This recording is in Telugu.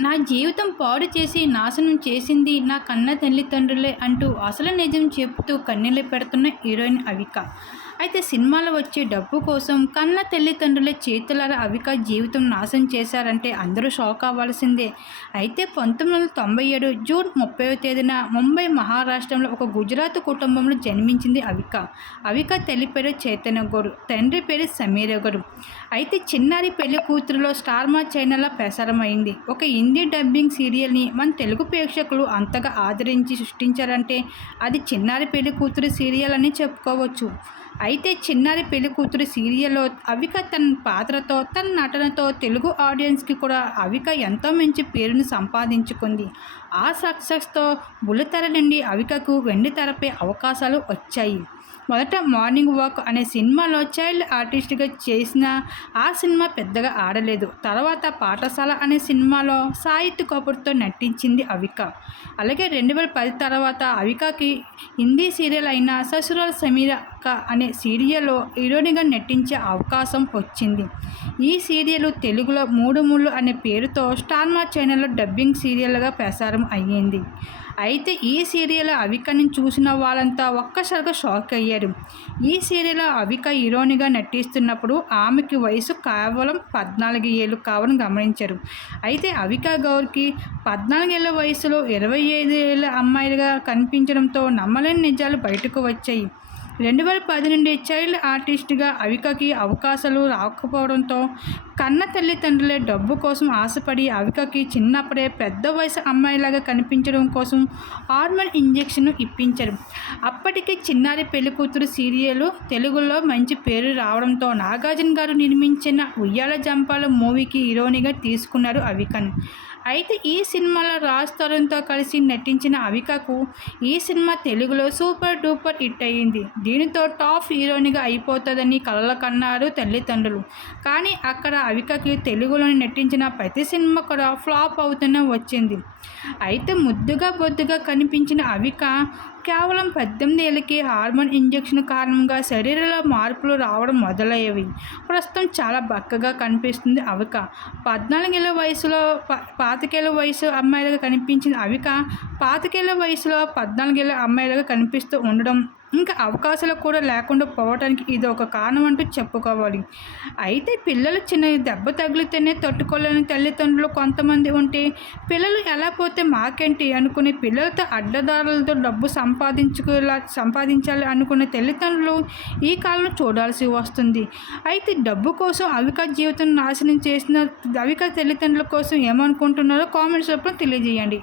నా జీవితం పాడు చేసి నాశనం చేసింది నా కన్న తల్లిదండ్రులే అంటూ అసలు నిజం చెబుతూ కన్నీళ్ళు పెడుతున్న హీరోయిన్ అవిక. అయితే సినిమాలో వచ్చే డబ్బు కోసం కన్న తల్లిదండ్రుల చేతులారా అవిక జీవితం నాశనం చేశారంటే అందరూ షాక్ అవ్వాల్సిందే. అయితే పంతొమ్మిది వందల తొంభై ఏడు జూన్ ముప్పైవ తేదీన ముంబై మహారాష్ట్రంలో ఒక గుజరాత్ కుటుంబంలో జన్మించింది అవిక. అవిక తల్లి పేరు చైతన్య గౌరు తండ్రి పేరు సమీర గౌరు అయితే చిన్నారి పెళ్ళి కూతురులో స్టార్మా చైనాలో ఛానల్లో ప్రసారమైంది. ఒక హిందీ డబ్బింగ్ సీరియల్ని మన తెలుగు ప్రేక్షకులు అంతగా ఆదరించి సృష్టించారంటే అది చిన్నారి పెళ్ళి కూతురు సీరియల్ అని చెప్పుకోవచ్చు. అయితే చిన్నారి పెళ్ళి కూతురు సీరియల్లో అవిక తన పాత్రతో తన నటనతో తెలుగు ఆడియన్స్కి కూడా అవిక ఎంతో మంచి పేరును సంపాదించుకుంది. ఆ సక్సెస్తో బుల్లితెర నుండి అవికకు వెండి తెరపై అవకాశాలు వచ్చాయి. మొదట మార్నింగ్ వాక్ అనే సినిమాలో చైల్డ్ ఆర్టిస్ట్గా చేసిన ఆ సినిమా పెద్దగా ఆడలేదు. తర్వాత పాఠశాల అనే సినిమాలో సాహిత్య కపూర్తో నటించింది అవిక. అలాగే రెండు వేల పది తర్వాత అవికకి హిందీ సీరియల్ అయిన ససురాల్ అక్క అనే సీరియల్లో హీరోయిన్గా నటించే అవకాశం వచ్చింది. ఈ సీరియల్ తెలుగులో మూడు ముళ్ళు అనే పేరుతో స్టార్ మా ఛానల్లో డబ్బింగ్ సీరియల్గా ప్రసారం అయ్యింది. అయితే ఈ సీరియల్ అవికని చూసిన వాళ్ళంతా ఒక్కసారిగా షాక్ అయ్యారు. ఈ సీరియల్ అవిక హీరోయిన్గా నటిస్తున్నప్పుడు ఆమెకి వయసు కేవలం పద్నాలుగు ఏళ్ళు కావని గమనించారు. అయితే అవిక గౌర్కి పద్నాలుగేళ్ళ వయసులో ఇరవై ఐదు ఏళ్ళ అమ్మాయిలుగా కనిపించడంతో నమ్మలేని నిజాలు బయటకు వచ్చాయి. రెండు వేల పది నుండి చైల్డ్ ఆర్టిస్ట్గా అవికకి అవకాశాలు రాకపోవడంతో కన్న తల్లిదండ్రులే డబ్బు కోసం ఆశపడి అవికకి చిన్నప్పుడే పెద్ద వయసు అమ్మాయిలాగా కనిపించడం కోసం హార్మోన్ ఇంజెక్షన్ ఇప్పించారు. అప్పటికే చిన్నారి పెళ్ళి కూతురు సీరియల్ తెలుగులో మంచి పేరు రావడంతో నాగార్జున గారు నిర్మించిన ఉయ్యాల జంపాల మూవీకి హీరోనిగా తీసుకున్నారు అవికన్. అయితే ఈ సినిమాలో రాజ్ తరుణ్తో కలిసి నటించిన అవికకు ఈ సినిమా తెలుగులో సూపర్ డూపర్ హిట్ అయ్యింది. దీనితో టాప్ హీరోయిన్గా అయిపోతుందని కలలు కన్నారు తల్లిదండ్రులు. కానీ అక్కడ అవికకి తెలుగులోని నటించిన ప్రతి సినిమా కూడా ఫ్లాప్ అవుతూనే వచ్చింది. అయితే ముద్దుగా బొద్దుగా కనిపించిన అవిక కేవలం పద్దెనిమిది ఏళ్ళకి హార్మోన్ ఇంజెక్షన్ కారణంగా శరీరంలో మార్పులు రావడం మొదలయ్యేవి. ప్రస్తుతం చాలా బక్కగా కనిపిస్తుంది అవిక. పద్నాలుగేళ్ళ వయసులో ప పాతికేళ్ళ వయసు అమ్మాయిలుగా కనిపించిన అవిక పాతికేళ్ళ వయసులో పద్నాలుగేళ్ళ అమ్మాయిలుగా కనిపిస్తూ ఉండడం ఇంకా అవకాశాలు కూడా లేకుండా పోవడానికి ఇది ఒక కారణం అంటూ చెప్పుకోవాలి. అయితే పిల్లలు చిన్న దెబ్బ తగిలితేనే తట్టుకోలేని తల్లిదండ్రులు కొంతమంది ఉంటే పిల్లలు ఎలా పోతే మాకేంటి అనుకునే పిల్లలతో అడ్డదారులతో డబ్బు సంపాదించుకోలా సంపాదించాలి అనుకునే తల్లిదండ్రులు ఈ కాలంలో చూడాల్సి వస్తుంది. అయితే డబ్బు కోసం అవిక జీవితం నాశనం చేసిన అవిక తల్లిదండ్రుల కోసం ఏమనుకుంటున్నారో కామెంట్స్ రూపంలో తెలియజేయండి.